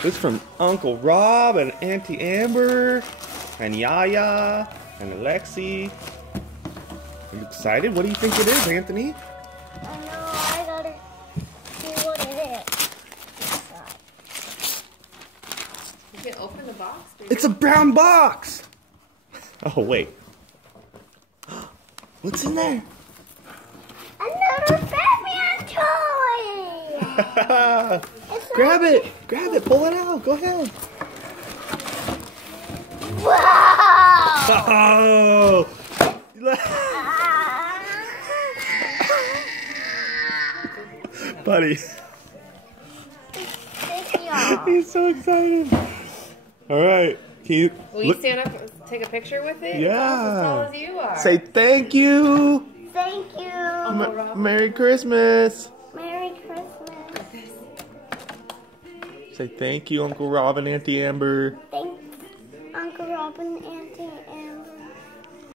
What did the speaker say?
This is from Uncle Rob and Auntie Amber and Yaya and Alexi. Are you excited? What do you think it is, Anthony? I know, I gotta see what it is. You can open the box. It's a brown box! Oh, wait. What's in there? Another Batman toy! Grab it! Grab it! Pull it out! Go ahead! Wow! Oh! Buddy. He's so excited. Alright. Will you stand up and take a picture with it? Yeah. It's almost as tall as you are. Say thank you. Thank you. Merry Christmas. Merry Christmas. Say thank you, Uncle Rob and Auntie Amber. Thanks, Uncle Rob and Auntie Amber.